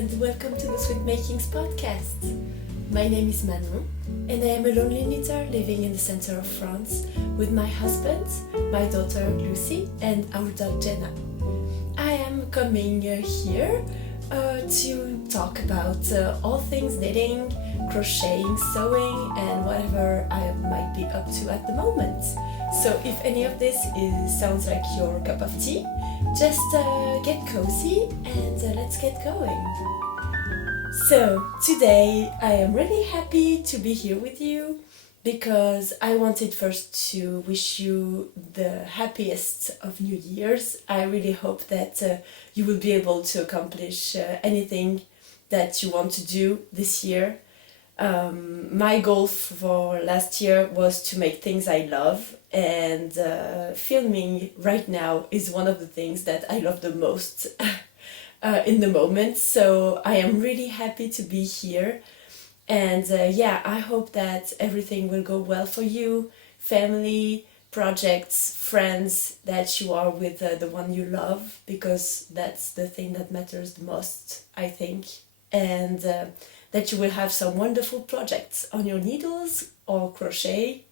and welcome to the Sweet Makings podcast. My name is Manon and I am a lonely knitter living in the center of France with my husband, my daughter Lucy and our dog Jenna. I am coming here to talk about all things knitting, crocheting, sewing and whatever I might be up to at the moment. So if any of this sounds like your cup of tea, just get cozy and let's get going. So today I am really happy to be here with you because I wanted first to wish you the happiest of New Year's. I really hope that you will be able to accomplish anything that you want to do this year. My goal for last year was to make things I love, and filming right now is one of the things that I love the most in the moment. So I am really happy to be here, and I hope that everything will go well for you, family, projects, friends, that you are with the one you love, because that's the thing that matters the most, I think. And that you will have some wonderful projects on your needles or crochet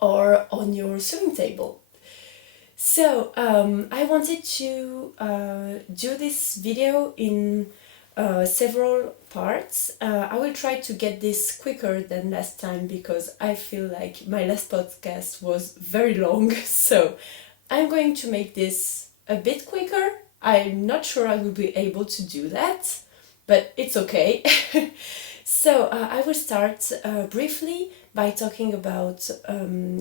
or on your sewing table. So I wanted to do this video in several parts. I will try to get this quicker than last time because I feel like my last podcast was very long. So I'm going to make this a bit quicker. I'm not sure I will be able to do that, but it's okay. So I will start briefly by talking about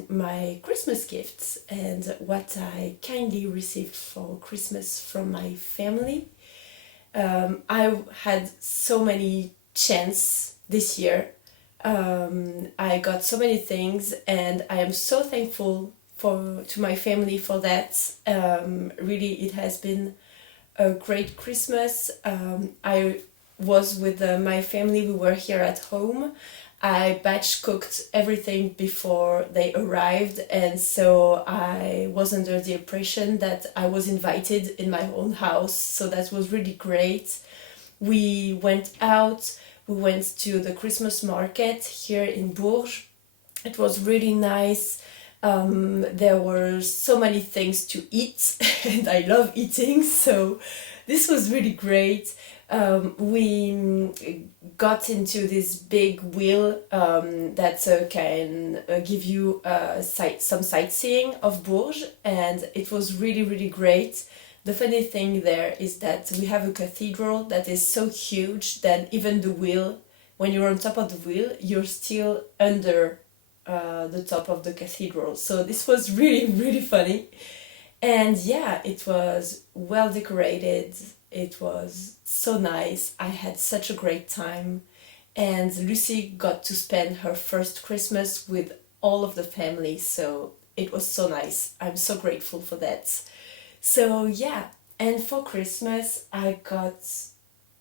my Christmas gifts and what I kindly received for Christmas from my family. I had so many chances this year. I got so many things and I am so thankful to my family for that. Really, it has been a great Christmas. I was with my family. We were here at home. I batch cooked everything before they arrived, and so I was under the impression that I was invited in my own house, so that was really great. We went out, we went to the Christmas market here in Bourges. It was really nice. There were so many things to eat and I love eating, so this was really great. We got into this big wheel that can give you some sightseeing of Bourges, and it was really great. The funny thing there is that we have a cathedral that is so huge that even the wheel, when you're on top of the wheel, you're still under the top of the cathedral. So this was really funny. And yeah, it was well decorated. It was so nice. I had such a great time. And Lucy got to spend her first Christmas with all of the family. So it was so nice. I'm so grateful for that. So yeah, and for Christmas, I got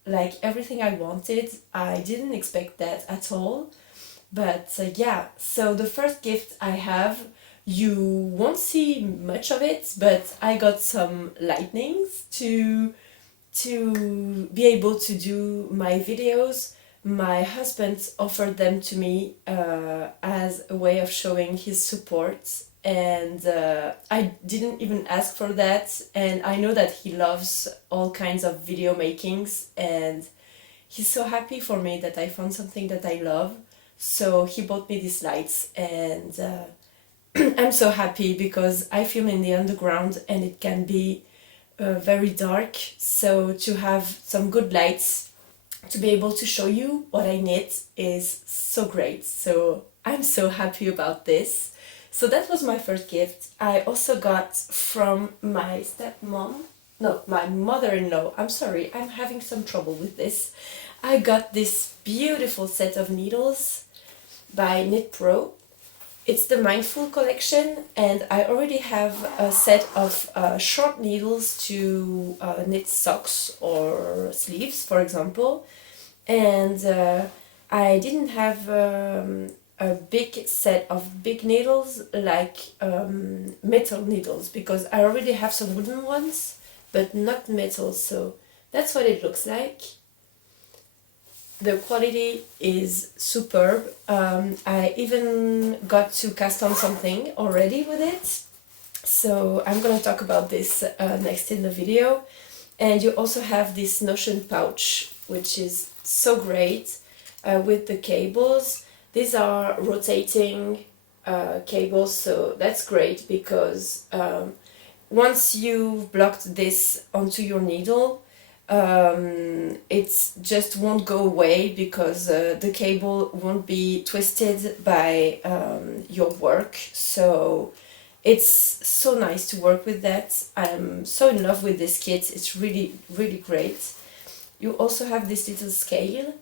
like everything I wanted. I didn't expect that at all. But so the first gift I have, you won't see much of it, but I got some lightnings to be able to do my videos. My husband offered them to me as a way of showing his support, and I didn't even ask for that, and I know that he loves all kinds of video makings, and he's so happy for me that I found something that I love. So he bought me these lights, and I'm so happy because I film in the underground and it can be very dark. So to have some good lights to be able to show you what I knit is so great. So I'm so happy about this. So that was my first gift. I also got from my my mother-in-law. I'm sorry, I'm having some trouble with this. I got this beautiful set of needles by Knit Pro. It's the Mindful collection, and I already have a set of short needles to knit socks or sleeves, for example. And I didn't have a big set of big needles like metal needles, because I already have some wooden ones, but not metal. So that's what it looks like. the quality is superb. I even got to cast on something already with it, so I'm gonna talk about this next in the video. And you also have this Notion pouch, which is so great with the cables. These are rotating cables, so that's great because once you've blocked this onto your needle, it just won't go away because the cable won't be twisted by your work. So it's so nice to work with that. I'm so in love with this kit. It's really, really great. You also have this little scale.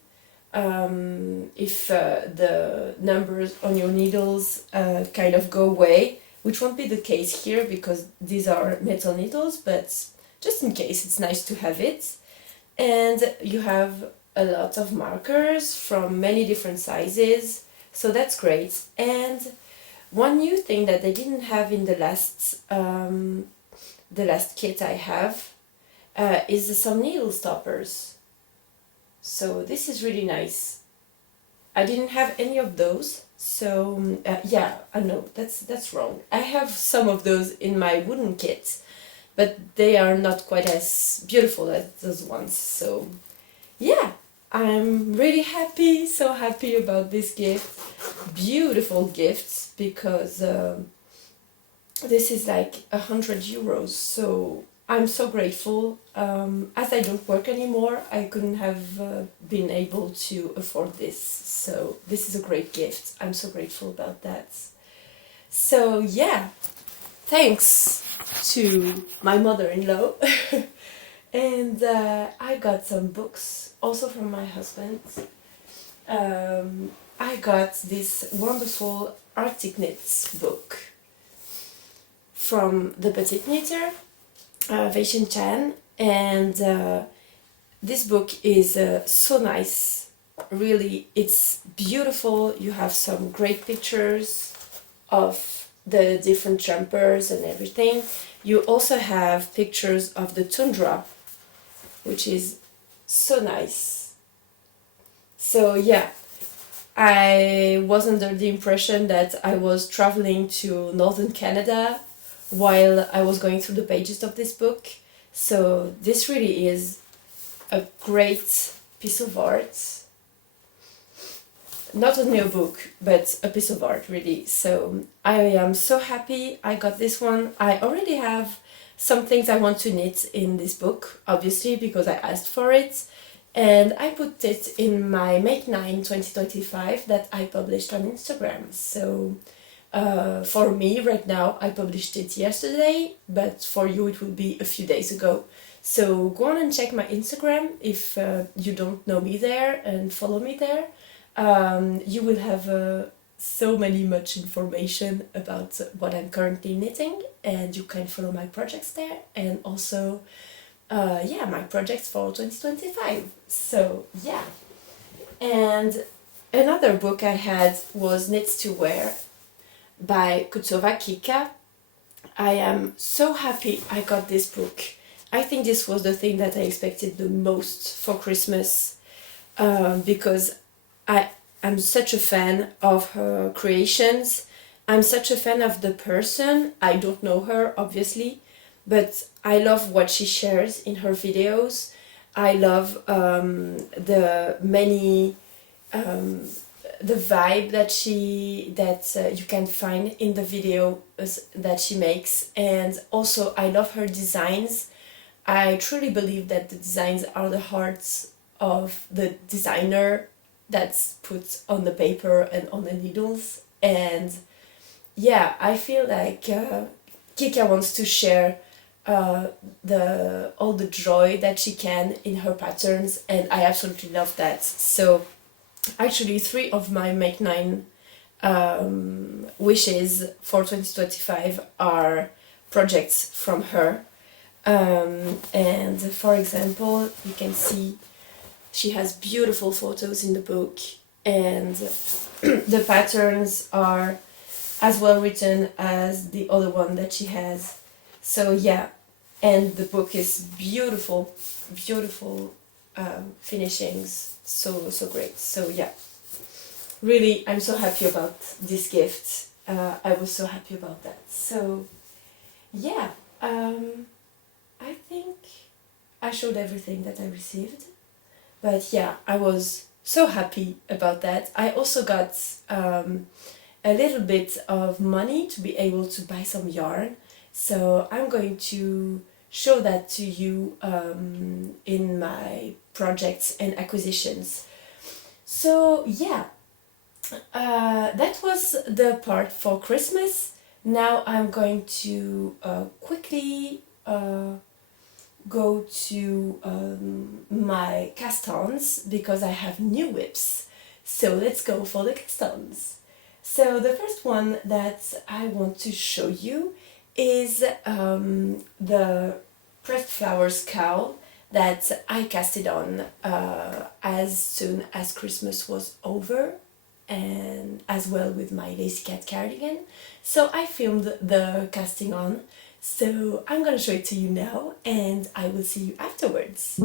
If the numbers on your needles kind of go away, which won't be the case here because these are metal needles, but just in case, it's nice to have it. And you have a lot of markers from many different sizes, so that's great. And one new thing that they didn't have in the last kit I have is some needle stoppers. So this is really nice. I didn't have any of those, so yeah, I know that's wrong. I have some of those in my wooden kit, but they are not quite as beautiful as those ones. So yeah, I'm really happy, so happy about this gift. Beautiful gifts, because this is like 100 euros, so I'm so grateful. As I don't work anymore, I couldn't have been able to afford this, so this is a great gift. I'm so grateful about that. So yeah, thanks to my mother-in-law. And I got some books also from my husband. I got this wonderful Arctic Knits book from the Petite Knitter, Weishen Chan, and this book is so nice. Really, it's beautiful. You have some great pictures of the different jumpers and everything. You also have pictures of the tundra, which is so nice. So yeah, I was under the impression that I was traveling to northern Canada while I was going through the pages of this book. So this really is a great piece of art. Not only a book, but a piece of art, really. So I am so happy I got this one. I already have some things I want to knit in this book, obviously, because I asked for it. And I put it in my Make 9 2025 that I published on Instagram. So for me, right now, I published it yesterday, but for you it will be a few days ago. So go on and check my Instagram if you don't know me there, and follow me there. You will have so much information about what I'm currently knitting, and you can follow my projects there, and also yeah, my projects for 2025. So yeah. And another book I had was Knits to Wear by Kutsova Kika. I am so happy I got this book. I think this was the thing that I expected the most for Christmas, because I'm such a fan of her creations. I'm such a fan of the person. I don't know her, obviously, but I love what she shares in her videos. I love the many the vibe that you can find in the video that she makes, and also I love her designs. I truly believe that the designs are the hearts of the designer that's put on the paper and on the needles. And yeah, I feel like Kika wants to share all the joy that she can in her patterns, and I absolutely love that. So actually 3 of my Make 9 wishes for 2025 are projects from her. And for example, you can see she has beautiful photos in the book, and the patterns are as well written as the other one that she has. So yeah, and the book is beautiful, beautiful finishings so great. So yeah, really I'm so happy about this gift. I was so happy about that. So yeah, I think I showed everything that I received, but yeah, I was so happy about that. I also got a little bit of money to be able to buy some yarn, so I'm going to show that to you in my projects and acquisitions. So yeah, that was the part for Christmas. Now I'm going to quickly go to my cast-ons because I have new whips. So let's go for the cast-ons. So the first one that I want to show you is the pressed flowers cowl that I casted on as soon as Christmas was over, and as well with my lacy cat cardigan. So I filmed the casting on, so I'm gonna show it to you now and I will see you afterwards.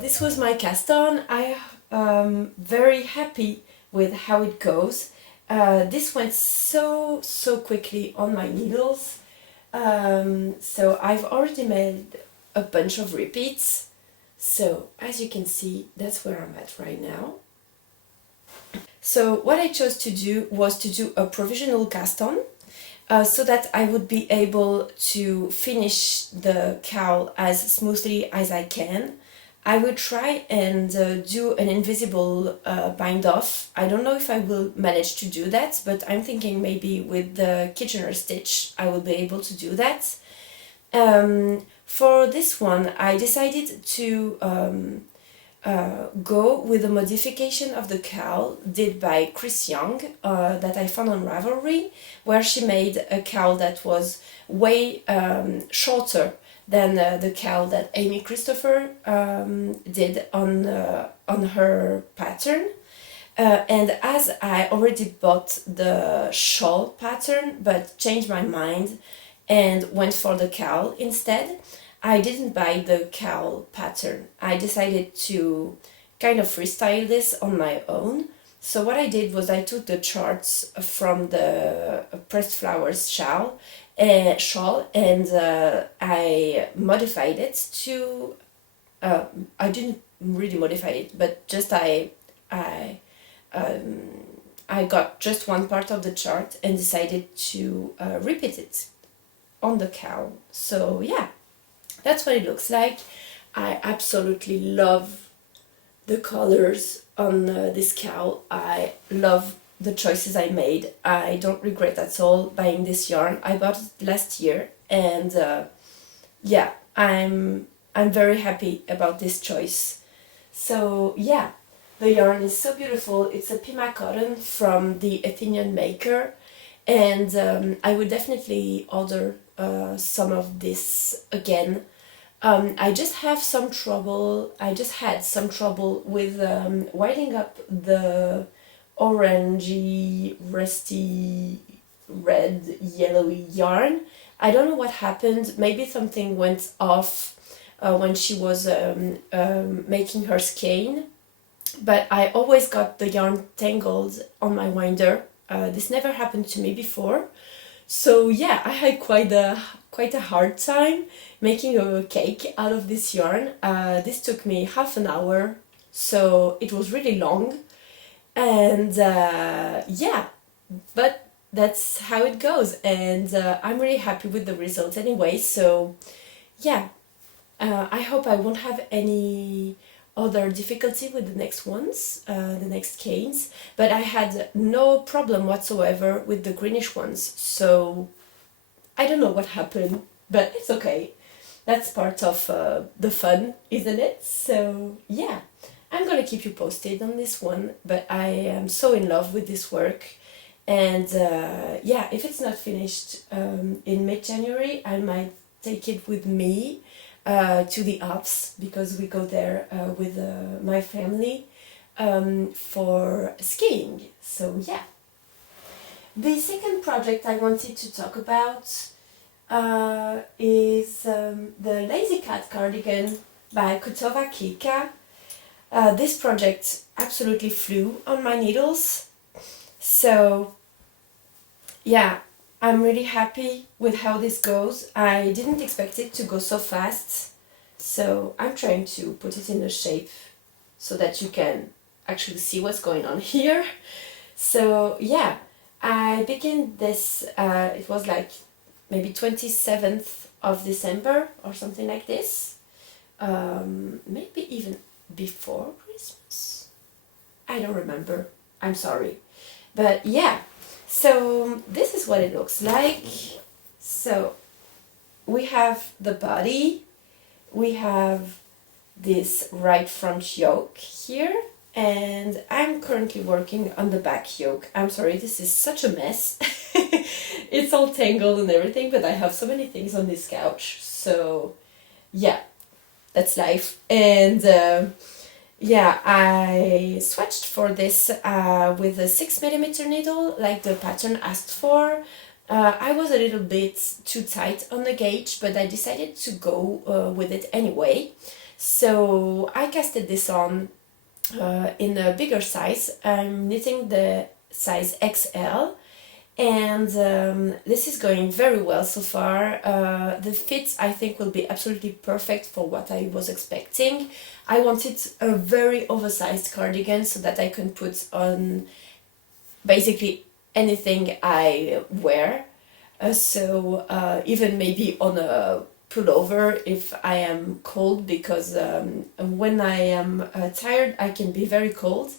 This was my cast on. I am very happy with how it goes. This went so quickly on my needles. So I've already made a bunch of repeats. So as you can see, that's where I'm at right now. So what I chose to do was to do a provisional cast on so that I would be able to finish the cowl as smoothly as I can. I will try and do an invisible bind off. I don't know if I will manage to do that, but I'm thinking maybe with the Kitchener stitch I will be able to do that. For this one I decided to go with a modification of the cowl did by Chris Young that I found on Ravelry, where she made a cowl that was way shorter than the cowl that Amy Christopher did on her pattern. And as I already bought the shawl pattern but changed my mind and went for the cowl instead, I didn't buy the cowl pattern. I decided to kind of freestyle this on my own. So what I did was I took the charts from the pressed flowers shawl and I modified it to I didn't really modify it, but just I um, I got just one part of the chart and decided to repeat it on the cowl. So yeah, that's what it looks like. I absolutely love the colors on this cowl. I love the choices I made. I don't regret at all buying this yarn. I bought it last year, and yeah, I'm very happy about this choice. So yeah, the yarn is so beautiful. It's a Pima cotton from the Athenian maker, and I would definitely order some of this again. I just have some trouble. I just had some trouble with winding up the orangey, rusty, red, yellowy yarn. I don't know what happened. Maybe something went off when she was making her skein. But I always got the yarn tangled on my winder. This never happened to me before. So yeah, I had quite a hard time making a cake out of this yarn. This took me half an hour, so it was really long. And yeah, but that's how it goes. And I'm really happy with the results anyway. So yeah, I hope I won't have any other difficulty with the next ones, the next canes, but I had no problem whatsoever with the greenish ones, so I don't know what happened, but it's okay. That's part of the fun, isn't it? So yeah, I'm gonna keep you posted on this one, but I am so in love with this work, and yeah, if it's not finished in mid-January, I might take it with me to the Alps, because we go there with my family for skiing. So yeah. The second project I wanted to talk about is the Lazy Cat cardigan by Kutova Kika. This project absolutely flew on my needles. So yeah, I'm really happy with how this goes. I didn't expect it to go so fast, so I'm trying to put it in a shape so that you can actually see what's going on here. So yeah, I began this, it was like maybe 27th of December or something like this. Maybe even before Christmas. I don't remember. I'm sorry. But yeah, so this is what it looks like. So we have the body, we have this right front yoke here, and I'm currently working on the back yoke. I'm sorry, this is such a mess. It's all tangled and everything, but I have so many things on this couch, so yeah, that's life. And yeah, I swatched for this with a 6mm needle, like the pattern asked for. I was a little bit too tight on the gauge, but I decided to go with it anyway. So I casted this on in a bigger size. I'm knitting the size XL, and this is going very well so far. The fit, I think, will be absolutely perfect for what I was expecting. I wanted a very oversized cardigan so that I can put on basically anything I wear. So even maybe on a pullover if I am cold, because when I am tired I can be very cold,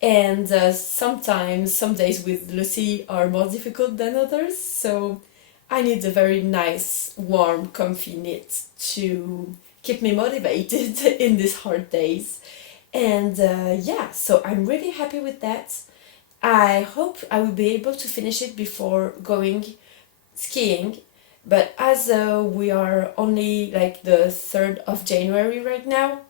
and sometimes some days with Lucy are more difficult than others, so I need a very nice warm comfy knit to keep me motivated in these hard days. And yeah, so I'm really happy with that. I hope I will be able to finish it before going skiing, but as we are only like the 3rd of January right now,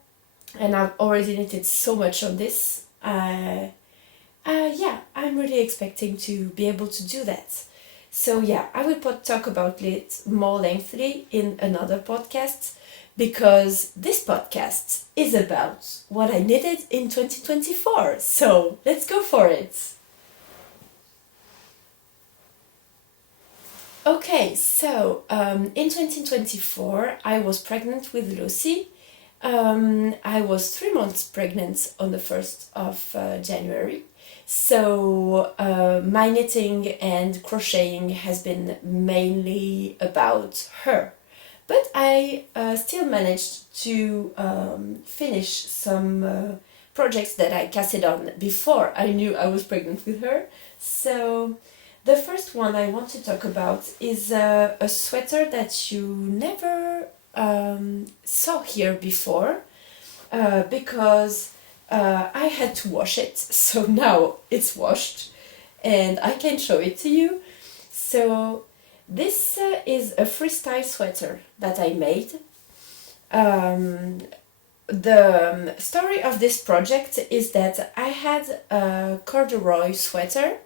and I've already knitted so much on this, yeah, I'm really expecting to be able to do that. So yeah, I will talk about it more lengthily in another podcast, because this podcast is about what I knitted in 2024. So let's go for it. Okay, so in 2024 I was pregnant with Lucy. I was 3 months pregnant on the 1st of January. So my knitting and crocheting has been mainly about her. But I still managed to finish some projects that I casted on before I knew I was pregnant with her. So the first one I want to talk about is a sweater that you never saw here before because I had to wash it. So now it's washed and I can show it to you. So this is a freestyle sweater that I made. The story of this project is that I had a corduroy sweater,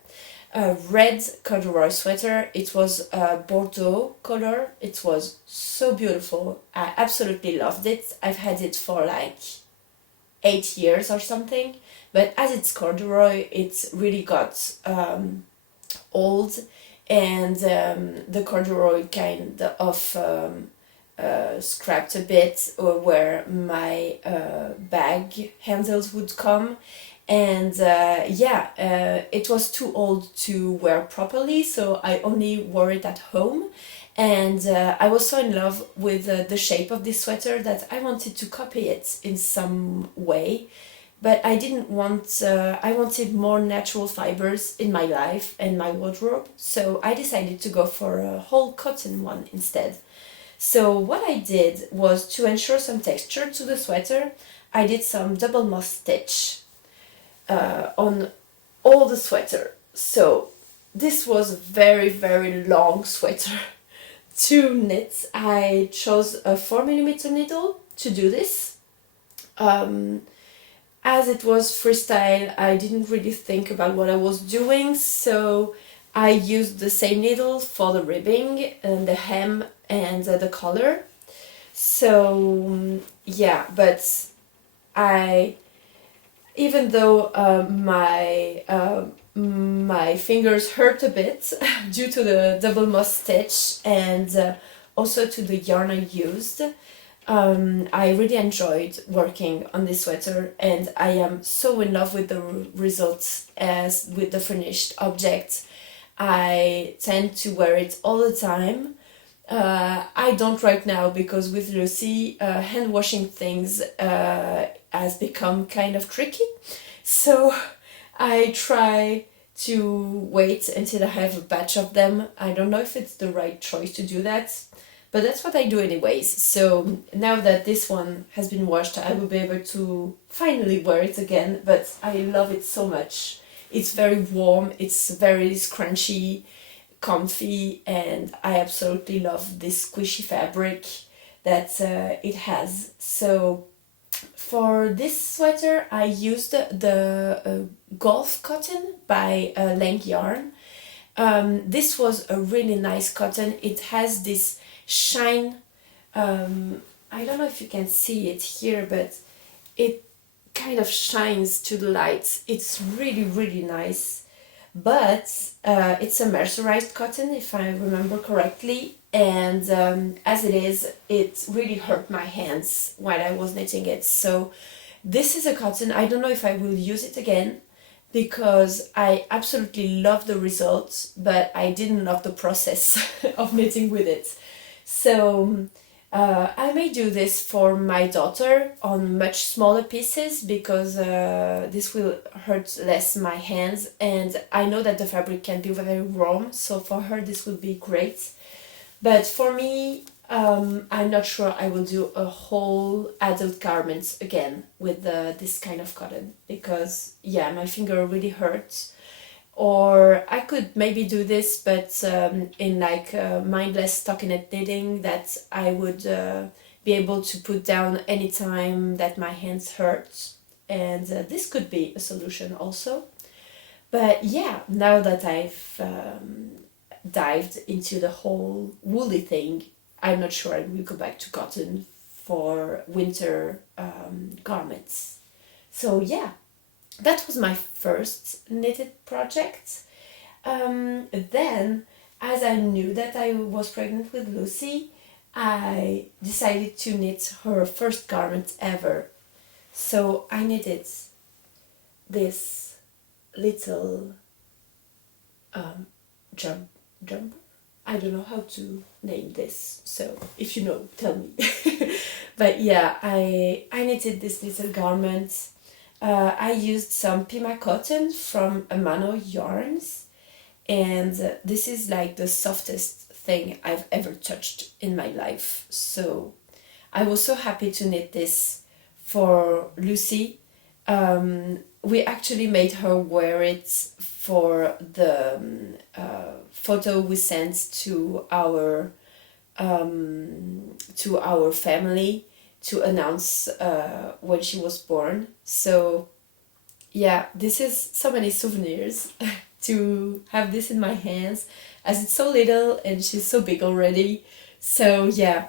a red corduroy sweater. It was a Bordeaux color. It was so beautiful. I absolutely loved it. I've had it for like 8 years or something. But as it's corduroy, it really got old, and the corduroy kind of scrapped a bit where my bag handles would come, and it was too old to wear properly, so I only wore it at home. And I was so in love with the shape of this sweater that I wanted to copy it in some way. But I didn't want, I wanted more natural fibers in my life and my wardrobe. So I decided to go for a whole cotton one instead. So what I did was, to ensure some texture to the sweater, I did some double moss stitch on all the sweater. So this was a very, very long sweater to knit. I chose a 4mm needle to do this. As it was freestyle, I didn't really think about what I was doing, so I used the same needle for the ribbing and the hem and the collar. So yeah, but even though my fingers hurt a bit due to the double moss stitch and also to the yarn I used, I really enjoyed working on this sweater, and I am so in love with the results as with the finished object. I tend to wear it all the time. I don't right now because with Lucy, hand washing things has become kind of tricky. So I try to wait until I have a batch of them. I don't know if it's the right choice to do that, but that's what I do anyways. So now that this one has been washed, I will be able to finally wear it again, but I love it so much. It's very warm, it's very scrunchy, comfy, and I absolutely love this squishy fabric that it has. So for this sweater I used the Golf Cotton by Lang Yarn. This was a really nice cotton. It has this shine. I don't know if you can see it here, but it kind of shines to the light. It's really, really nice. But it's a mercerized cotton, if I remember correctly, and as it is, it really hurt my hands while I was knitting it. So this is a cotton, I don't know if I will use it again, because I absolutely love the results, but I didn't love the process of knitting with it. So I may do this for my daughter on much smaller pieces, because this will hurt less my hands, and I know that the fabric can be very warm, so for her this will be great. But for me, I'm not sure I will do a whole adult garment again with this kind of cotton, because yeah, my finger really hurts. Or I could maybe do this, but in like mindless stockinette knitting that I would be able to put down anytime that my hands hurt. And this could be a solution also. But yeah, now that I've dived into the whole woolly thing, I'm not sure I will go back to cotton for winter garments. So yeah, that was my first knitted project. Then, as I knew that I was pregnant with Lucy, I decided to knit her first garment ever. So I knitted this little um, jumper. I don't know how to name this, so if you know, tell me. But yeah, I knitted this little garment. I used some Pima cotton from Manon yarns, and this is like the softest thing I've ever touched in my life. So I was so happy to knit this for Lucy. We actually made her wear it for the photo we sent to our family to announce when she was born. So yeah, this is so many souvenirs to have this in my hands, as it's so little and she's so big already. So yeah,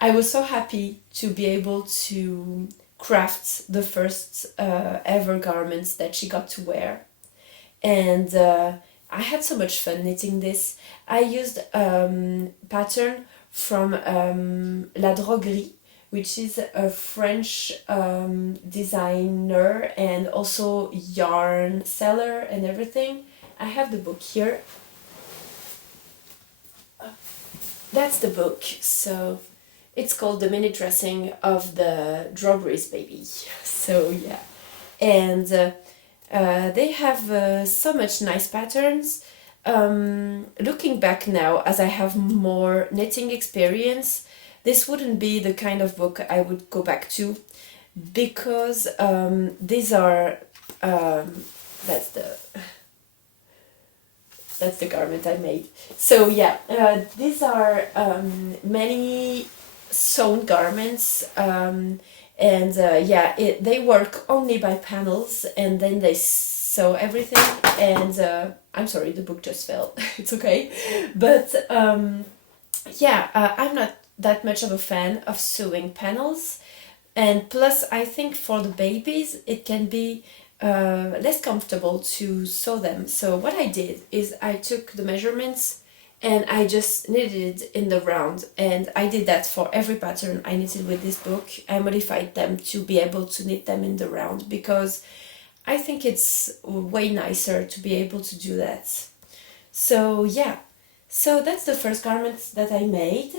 I was so happy to be able to craft the first ever garments that she got to wear. And I had so much fun knitting this. I used pattern from La Droguerie, which is a French designer and also yarn seller and everything. I have the book here. That's the book. So it's called The Mini Dressing of the Droguerie's Baby. So yeah. And they have so much nice patterns. Looking back now, as I have more knitting experience, this wouldn't be the kind of book I would go back to, because these are that's the garment I made. So yeah, these are many sewn garments, and yeah, they work only by panels, and then they sew everything. And I'm sorry, the book just fell. It's okay, but yeah, I'm not that much of a fan of sewing panels, and plus I think for the babies it can be less comfortable to sew them. So what I did is I took the measurements and I just knitted in the round, and I did that for every pattern I knitted with this book. I modified them to be able to knit them in the round, because I think it's way nicer to be able to do that. So yeah, so that's the first garment that I made.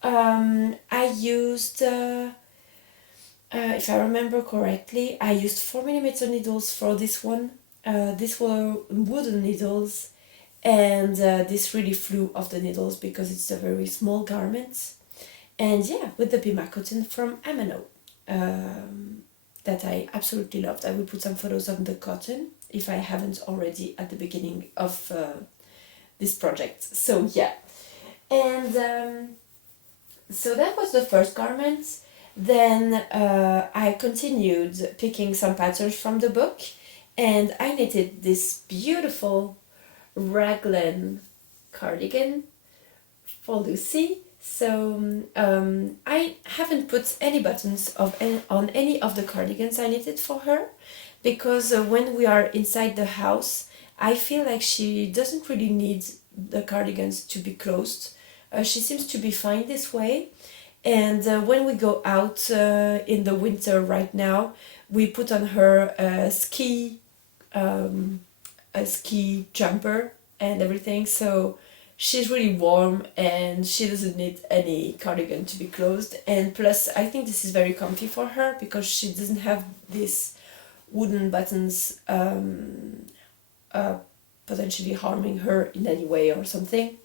I used if I remember correctly, I used 4mm needles for this one. These were wooden needles, and this really flew off the needles because it's a very small garment. And yeah, with the Pima cotton from Manon, that I absolutely loved. I will put some photos of the cotton if I haven't already at the beginning of this project. So yeah, and so that was the first garment. Then I continued picking some patterns from the book, and I knitted this beautiful raglan cardigan for Lucy. So I haven't put any buttons on any of the cardigans I knitted for her, because when we are inside the house, I feel like she doesn't really need the cardigans to be closed. She seems to be fine this way. And when we go out in the winter right now, we put on her a ski jumper and everything. So she's really warm and she doesn't need any cardigan to be closed. And plus, I think this is very comfy for her because she doesn't have these wooden buttons potentially harming her in any way or something.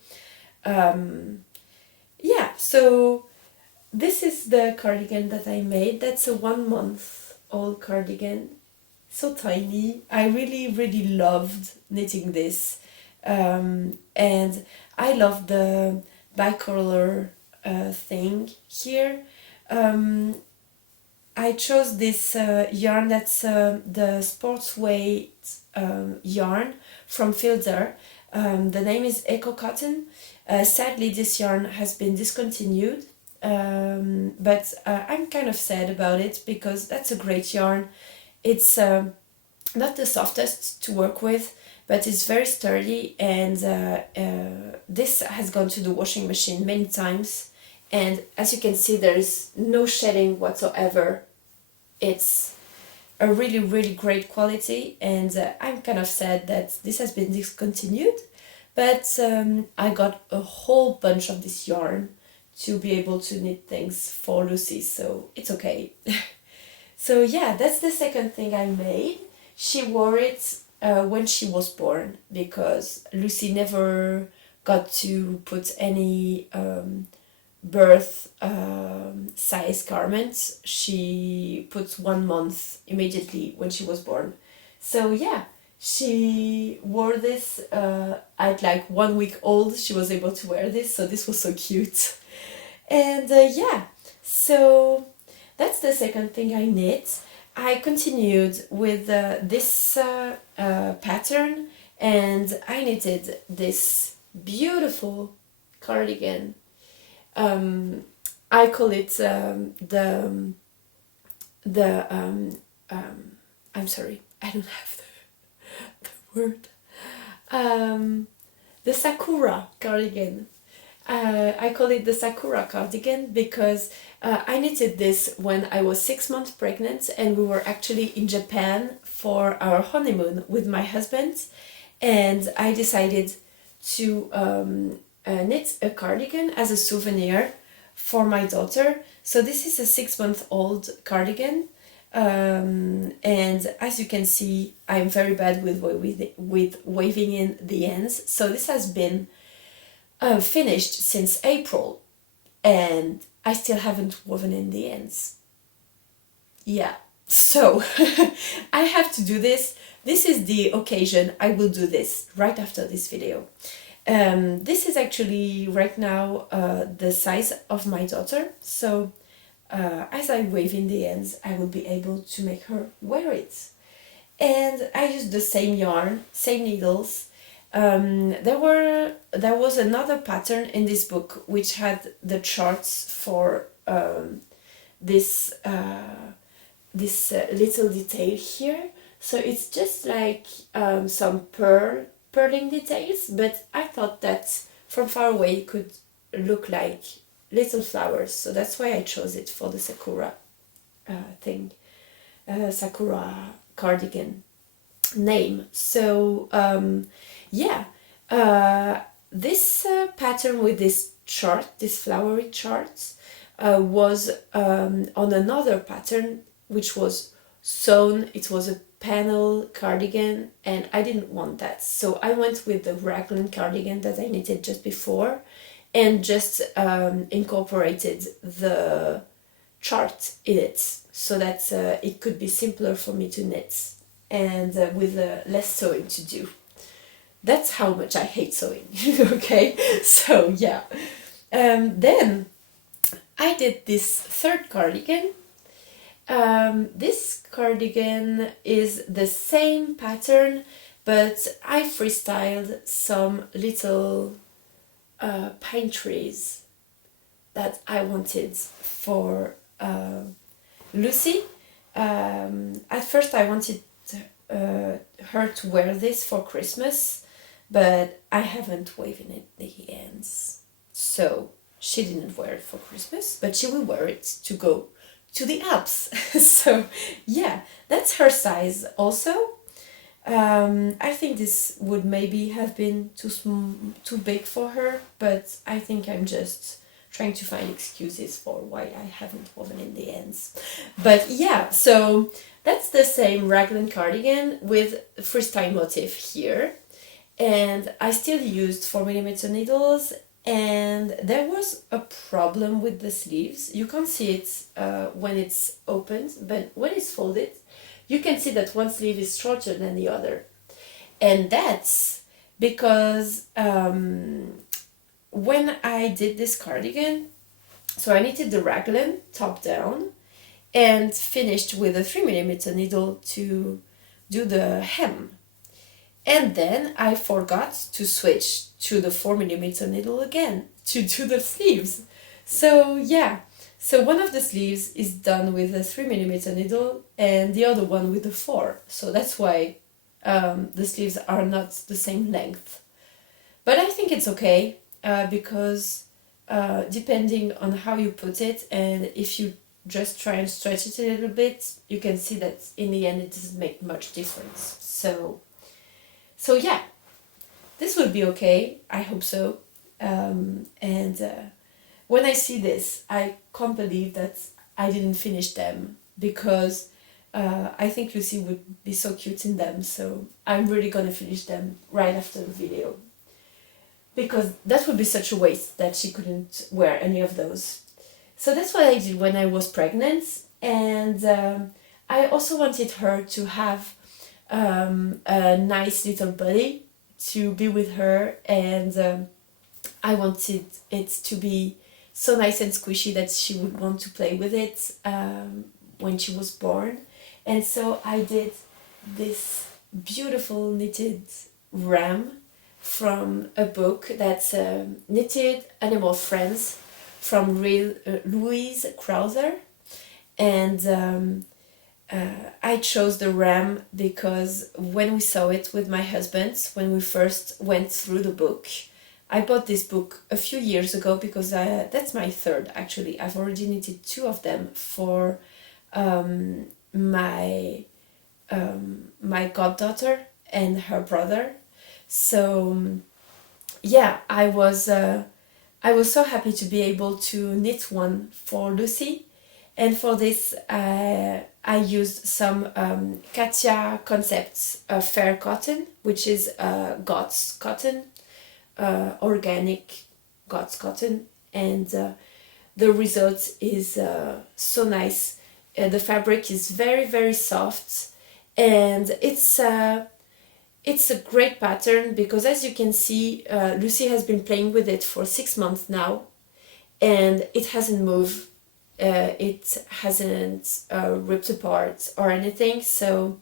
Yeah, so this is the cardigan that I made. That's a 1-month-old cardigan. So tiny. I really, really loved knitting this. And I love the bicolor thing here. I chose this yarn that's the sports weight yarn from Crowther. The name is Eco Cotton. Sadly, this yarn has been discontinued. But I'm kind of sad about it because that's a great yarn. It's not the softest to work with, but it's very sturdy, and this has gone to the washing machine many times, and as you can see, there is no shedding whatsoever. It's a really, really great quality, and I'm kind of sad that this has been discontinued, but I got a whole bunch of this yarn to be able to knit things for Lucy, so it's okay. So yeah, that's the second thing I made. She wore it when she was born, because Lucy never got to put any birth size garments. She put 1 month immediately when she was born. So yeah, she wore this at like 1 week old. She was able to wear this, so this was so cute. And yeah, so that's the second thing I knit. I continued with this pattern, and I knitted this beautiful cardigan. I call it I'm sorry, I don't have the word. The Sakura cardigan. I call it the Sakura cardigan because I knitted this when I was 6 months pregnant, and we were actually in Japan for our honeymoon with my husband, and I decided to knit a cardigan as a souvenir for my daughter. So this is a 6-month-old cardigan, and as you can see, I'm very bad with waving in the ends. So this has been finished since April, and I still haven't woven in the ends. Yeah, so I have to do this. This is the occasion. I will do this right after this video. This is actually right now the size of my daughter, so as I wave in the ends, I will be able to make her wear it. And I used the same yarn, same needles. There was another pattern in this book which had the charts for this little detail here. So it's just like some purling details, but I thought that from far away it could look like little flowers, so that's why I chose it for the Sakura Sakura cardigan name. So yeah, this pattern with this chart, this flowery chart, was on another pattern which was sewn. It was a panel cardigan, and I didn't want that, so I went with the raglan cardigan that I knitted just before, and just incorporated the chart in it so that it could be simpler for me to knit, and with less sewing to do. That's how much I hate sewing. Okay, so yeah, then I did this third cardigan. This cardigan is the same pattern, but I freestyled some little pine trees that I wanted for Lucy. At first I wanted her to wear this for Christmas, but I haven't woven it the ends, so she didn't wear it for Christmas, but she will wear it to go to the Alps. So yeah, that's her size also. I think this would maybe have been too big for her, but I think I'm just trying to find excuses for why I haven't woven in the ends. But yeah, so that's the same raglan cardigan with freestyle motif here, and I still used 4mm needles. And there was a problem with the sleeves. You can't see it when it's opened, but when it's folded, you can see that one sleeve is shorter than the other. And that's because when I did this cardigan, so I knitted the raglan top down and finished with a 3mm needle to do the hem. And then I forgot to switch to the 4mm needle again to do the sleeves. So yeah, so one of the sleeves is done with a 3mm needle and the other one with a 4. So that's why the sleeves are not the same length. But I think it's okay because depending on how you put it, and if you just try and stretch it a little bit, you can see that in the end it doesn't make much difference. So yeah, this will be okay, I hope so. And when I see this, I can't believe that I didn't finish them, because I think Lucy would be so cute in them, so I'm really gonna finish them right after the video, because that would be such a waste that she couldn't wear any of those. So that's what I did when I was pregnant, and I also wanted her to have a nice little buddy to be with her, and I wanted it to be so nice and squishy that she would want to play with it when she was born. And so I did this beautiful knitted ram from a book that's Knitted Animal Friends from Louise Crowther. And I chose the ram because when we saw it with my husband, when we first went through the book, I bought this book a few years ago because that's my third actually. I've already knitted 2 of them for my goddaughter and her brother. So yeah, I was so happy to be able to knit one for Lucy, and for this I used some Katia Concepts fair cotton, which is GOTS cotton, organic GOTS cotton, and the result is so nice. The fabric is very, very soft, and it's a great pattern because, as you can see, Lucy has been playing with it for 6 months now, and it hasn't moved. It hasn't ripped apart or anything. So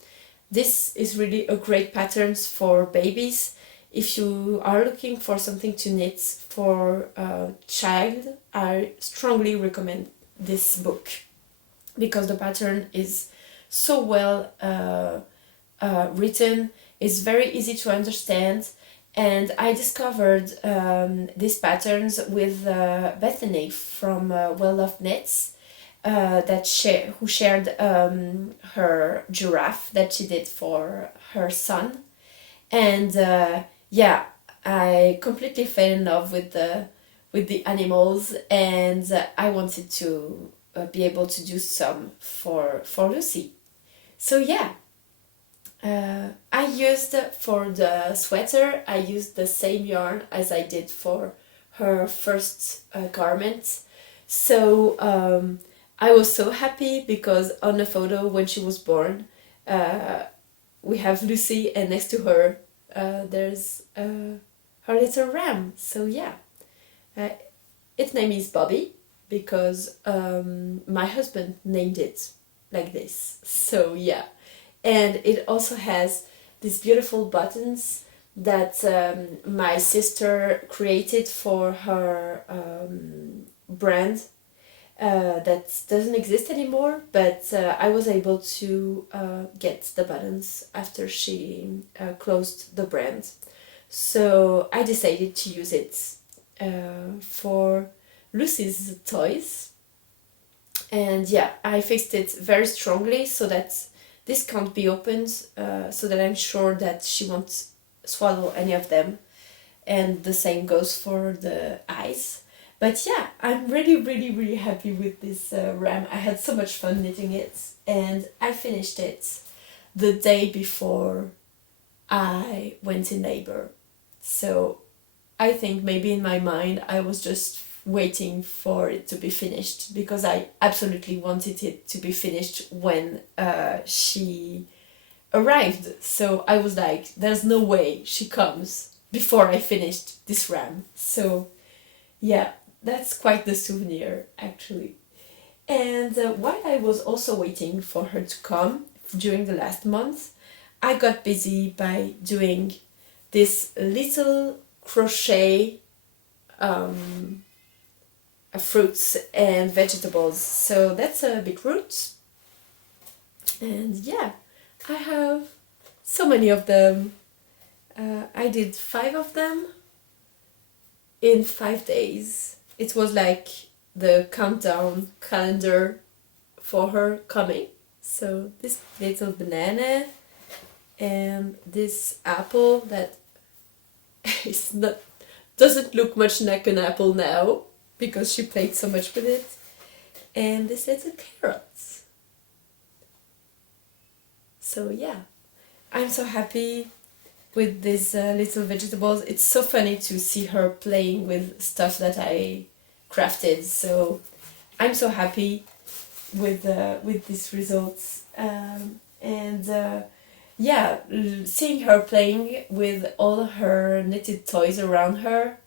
this is really a great pattern for babies. If you are looking for something to knit for a child, I strongly recommend this book because the pattern is so well written. It's very easy to understand, and I discovered these patterns with Bethany from Well Loved Knits, who shared her giraffe that she did for her son, and yeah, I completely fell in love with the animals, and I wanted to be able to do some for Lucy. So yeah. I used for the sweater, I used the same yarn as I did for her first garment. So I was so happy because on the photo when she was born, we have Lucy, and next to her there's her little ram. So yeah, its name is Bobby because my husband named it like this. So yeah. And it also has these beautiful buttons that my sister created for her brand that doesn't exist anymore, but I was able to get the buttons after she closed the brand. So I decided to use it for Lucy's toys. And yeah, I fixed it very strongly so that this can't be opened, so that I'm sure that she won't swallow any of them. And the same goes for the eyes. But yeah, I'm really, really, really happy with this ram. I had so much fun knitting it, and I finished it the day before I went in labor. So I think maybe in my mind I was just waiting for it to be finished because I absolutely wanted it to be finished when she arrived. So I was like, there's no way she comes before I finished this ram. So yeah, that's quite the souvenir actually. And while I was also waiting for her to come during the last month, I got busy by doing this little crochet fruits and vegetables. So that's a beetroot, and yeah, I have so many of them. I did 5 of them in 5 days. it was like the countdown calendar for her coming. So this little banana and this apple that is not doesn't look much like an apple now because she played so much with it, and this little carrots. So yeah, I'm so happy with these little vegetables. It's so funny to see her playing with stuff that I crafted. So I'm so happy with these results, and yeah, seeing her playing with all her knitted toys around her,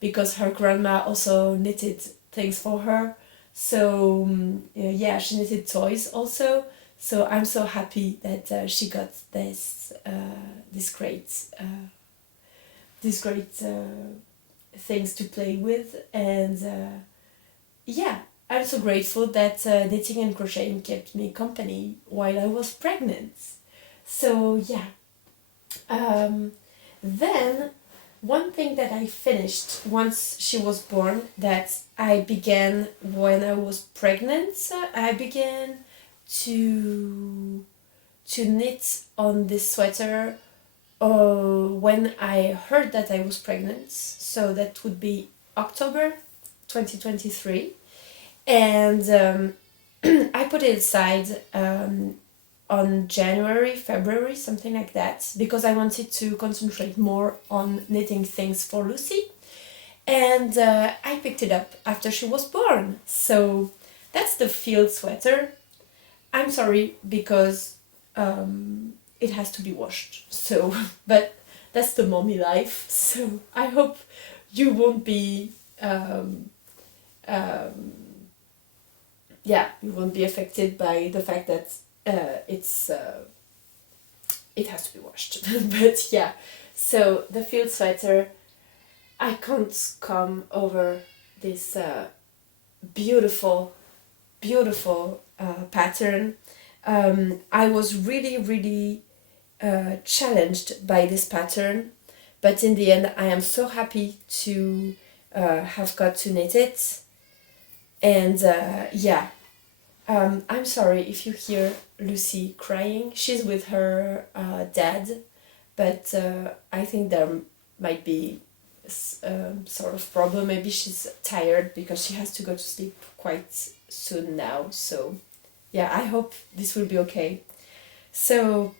because her grandma also knitted things for her. So yeah, she knitted toys also. So I'm so happy that she got this great things to play with, and yeah, I'm so grateful that knitting and crocheting kept me company while I was pregnant. So yeah, then one thing that I finished once she was born that I began when I was pregnant, I began to knit on this sweater when I heard that I was pregnant. So that would be October 2023, and I put it aside on January, February, something like that, because I wanted to concentrate more on knitting things for Lucy, and I picked it up after she was born. So that's the field sweater. I'm sorry because it has to be washed. So, but that's the mommy life. So I hope you won't be, you won't be affected by the fact that it has to be washed. But yeah, so the field sweater, I can't come over this beautiful pattern. I was really challenged by this pattern, but in the end I am so happy to have got to knit it. And yeah, I'm sorry if you hear Lucy crying. She's with her dad, but I think there might be sort of problem. Maybe she's tired because she has to go to sleep quite soon now. So yeah, I hope this will be okay. So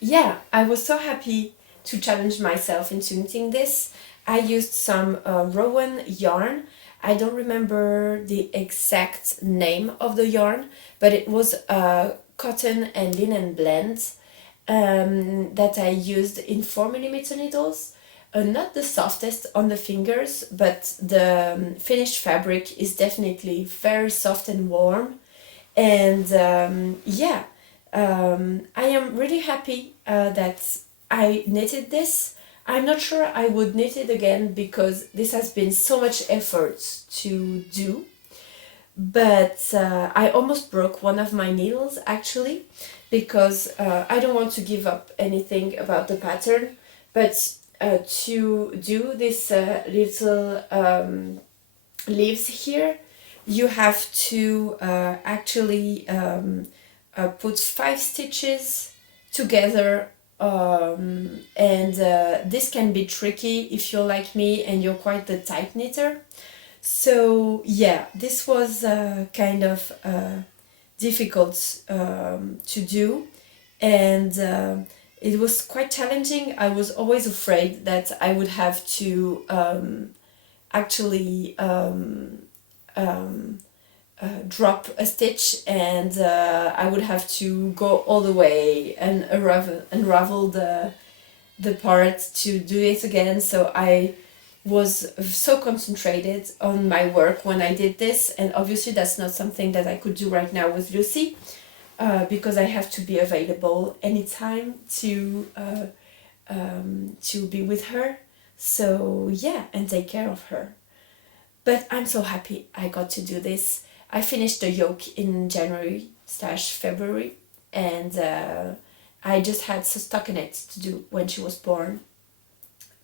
yeah, I was so happy to challenge myself into knitting this. I used some Rowan yarn. I don't remember the exact name of the yarn, but it was a cotton and linen blend that I used in 4mm needles. Not the softest on the fingers, but the finished fabric is definitely very soft and warm. And yeah, I am really happy that I knitted this. I'm not sure I would knit it again because this has been so much effort to do. But I almost broke one of my needles actually, because I don't want to give up anything about the pattern, but to do this little leaves here, you have to actually put 5 stitches together, and this can be tricky if you're like me and you're quite the tight knitter. So yeah, this was kind of difficult to do, and it was quite challenging. I was always afraid that I would have to actually drop a stitch, and I would have to go all the way and unravel the part to do it again. So I was so concentrated on my work when I did this, and obviously that's not something that I could do right now with Lucy, because I have to be available anytime to be with her. So yeah, and take care of her. But I'm so happy I got to do this. I finished the yoke in January/February, and I just had stockinette to do when she was born.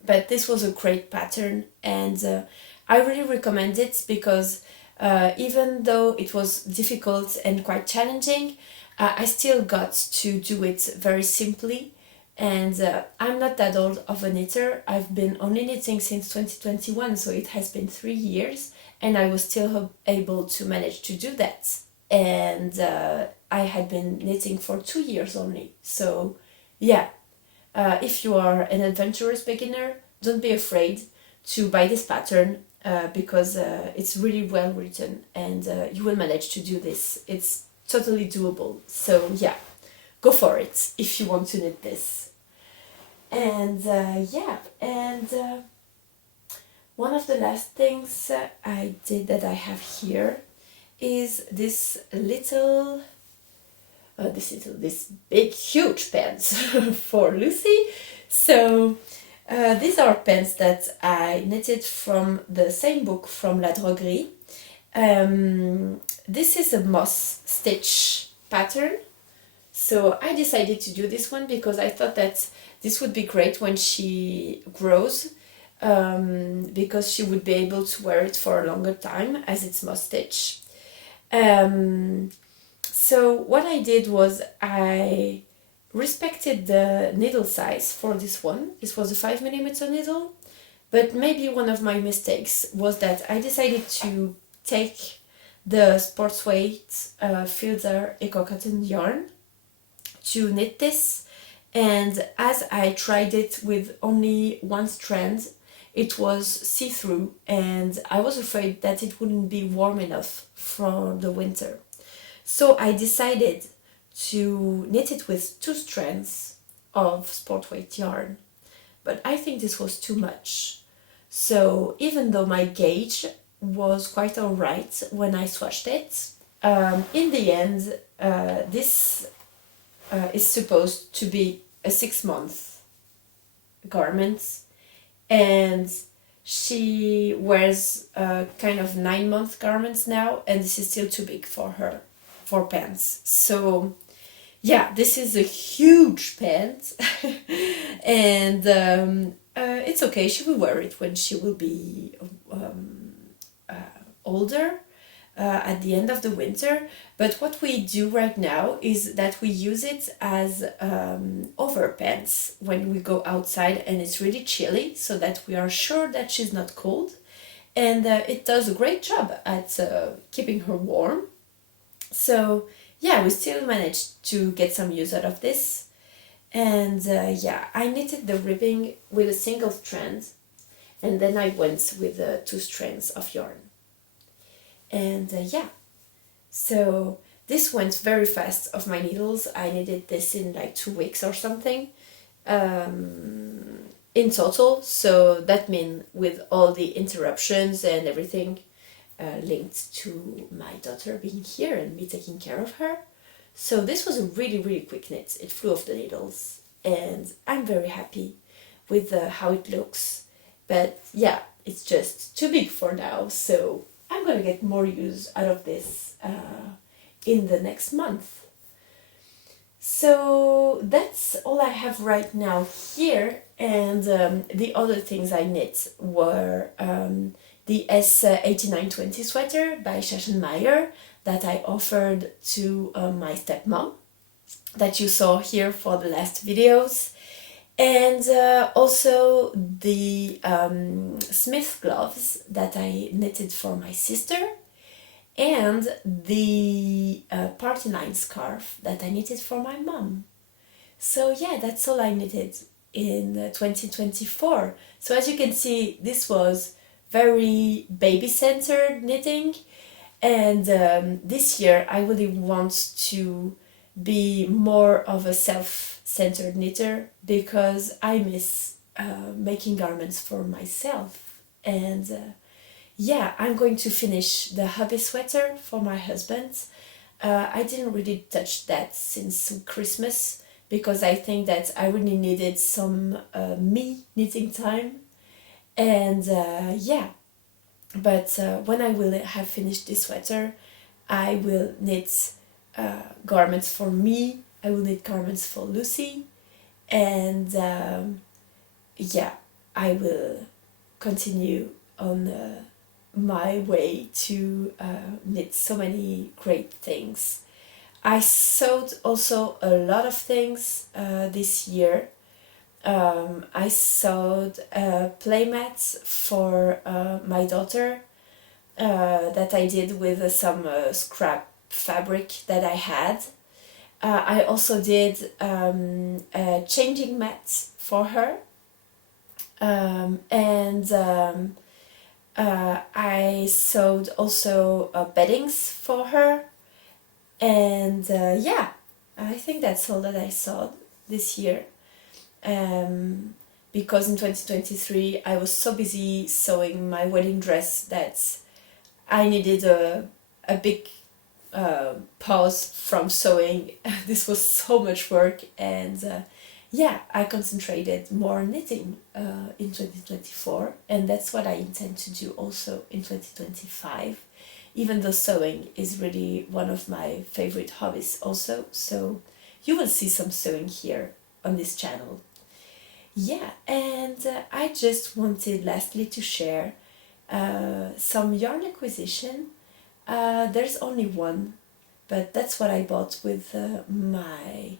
But this was a great pattern, and I really recommend it because even though it was difficult and quite challenging, I still got to do it very simply. And I'm not that old of a knitter. I've been only knitting since 2021, so it has been 3 years, and I was still able to manage to do that. And I had been knitting for 2 years only. So, yeah, if you are an adventurous beginner, don't be afraid to buy this pattern because it's really well written and you will manage to do this. It's totally doable. So yeah, go for it if you want to knit this. And one of the last things I did that I have here is this big huge pants for Lucy. So these are pants that I knitted from the same book from La Droguerie. This is a moss stitch pattern. So I decided to do this one because I thought that this would be great when she grows, because she would be able to wear it for a longer time as it's moss stitch. So what I did was I respected the needle size for this one. This was a 5mm needle, but maybe one of my mistakes was that I decided to take the sports weight Filter Eco Cotton yarn to knit this, and as I tried it with only one strand, it was see-through, and I was afraid that it wouldn't be warm enough for the winter. So I decided to knit it with 2 strands of sport weight yarn, but I think this was too much. So even though my gauge was quite alright when I swatched it, in the end this is supposed to be a 6-month garment, and she wears kind of 9-month garments now, and this is still too big for her for pants. So yeah, this is a huge pant and it's okay, she will wear it when she will be older, at the end of the winter. But what we do right now is that we use it as overpants when we go outside and it's really chilly, so that we are sure that she's not cold, and it does a great job at keeping her warm. So yeah, we still managed to get some use out of this. And yeah, I knitted the ribbing with a single strand, and then I went with 2 strands of yarn. And yeah, so this went very fast of my needles. I knitted this in like 2 weeks or something in total. So that means with all the interruptions and everything linked to my daughter being here and me taking care of her. So this was a really, really quick knit. It flew off the needles, and I'm very happy with how it looks. But yeah, it's just too big for now, so I'm gonna get more use out of this in the next month. So that's all I have right now here, and the other things I knit were the S8920 sweater by Schachenmeier that I offered to my stepmom that you saw here for the last videos, and also the Smith gloves that I knitted for my sister, and the party line scarf that I knitted for my mom. So yeah, that's all I knitted in 2024. So as you can see, this was very baby-centered knitting, and this year I really want to be more of a self-centered knitter because I miss making garments for myself. And yeah, I'm going to finish the hubby sweater for my husband. I didn't really touch that since Christmas because I think that I really needed some me knitting time. And yeah, but when I will have finished this sweater, I will knit garments for me, I will knit garments for Lucy, and yeah, I will continue on my way to knit so many great things. I sewed also a lot of things this year. I sewed playmats for my daughter that I did with some scrap fabric that I had. I also did a changing mat for her, and I sewed also beddings for her, and yeah, I think that's all that I sewed this year. Because in 2023 I was so busy sewing my wedding dress that I needed a big pause from sewing. This was so much work, and yeah, I concentrated more on knitting in 2024, and that's what I intend to do also in 2025, even though sewing is really one of my favorite hobbies also, so you will see some sewing here on this channel. Yeah, and I just wanted lastly to share some yarn acquisition. There's only one, but that's what I bought with my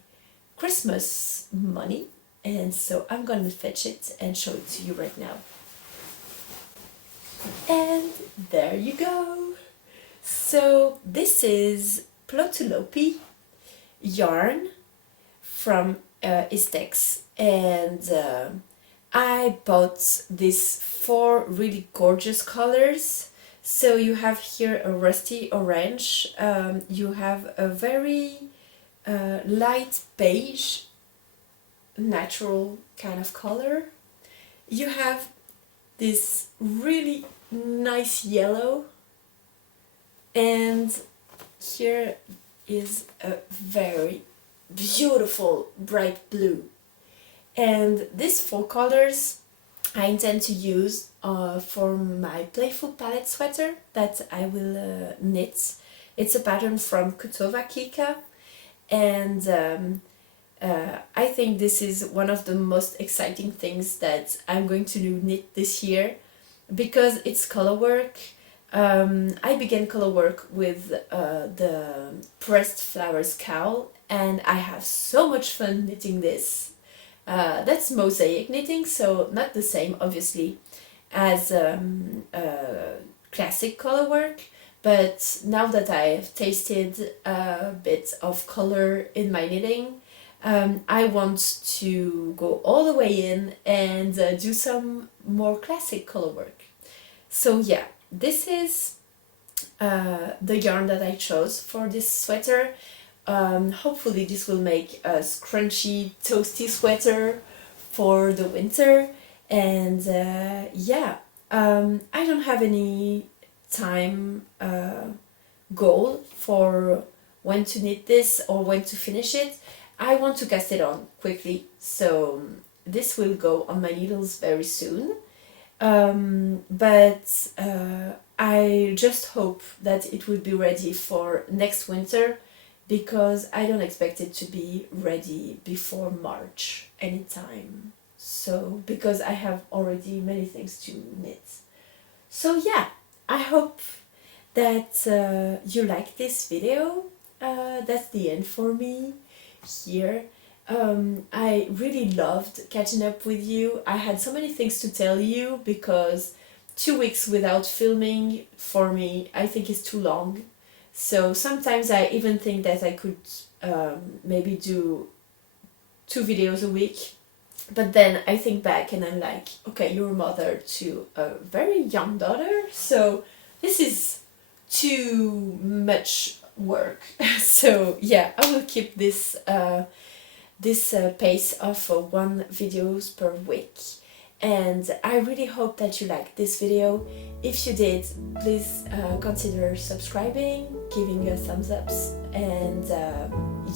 Christmas money, and so I'm gonna fetch it and show it to you right now. And there you go. So this is Plotulopi yarn from Istex, and I bought these 4 really gorgeous colors. So you have here a rusty orange, you have a very light beige, natural kind of color, you have this really nice yellow, and here is a very beautiful bright blue. And these 4 colors I intend to use for my Playful palette sweater that I will knit. It's a pattern from Kutova Kika, and I think this is one of the most exciting things that I'm going to knit this year, because it's color work. I began color work with the pressed flowers cowl, and I have so much fun knitting this. That's mosaic knitting, so not the same obviously as classic color work, but now that I've tasted a bit of color in my knitting, I want to go all the way in and do some more classic color work. So yeah, this is the yarn that I chose for this sweater. Hopefully this will make a scrunchy, toasty sweater for the winter, and yeah, I don't have any time goal for when to knit this or when to finish it. I want to cast it on quickly, so this will go on my needles very soon, but I just hope that it will be ready for next winter, because I don't expect it to be ready before March anytime. So, because I have already many things to knit. So yeah, I hope that you like this video. That's the end for me here. I really loved catching up with you. I had so many things to tell you, because 2 weeks without filming for me, I think is too long. So sometimes I even think that I could maybe do 2 videos a week, but then I think back and I'm like, okay, you're a mother to a very young daughter, so this is too much work. So yeah, I will keep this pace of 1 videos per week. And I really hope that you liked this video. If you did, please consider subscribing, giving a thumbs up, and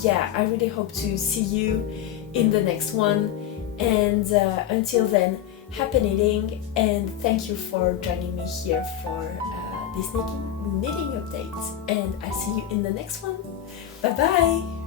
yeah, I really hope to see you in the next one. And until then, happy knitting, and thank you for joining me here for this knitting update, and I'll see you in the next one. Bye bye!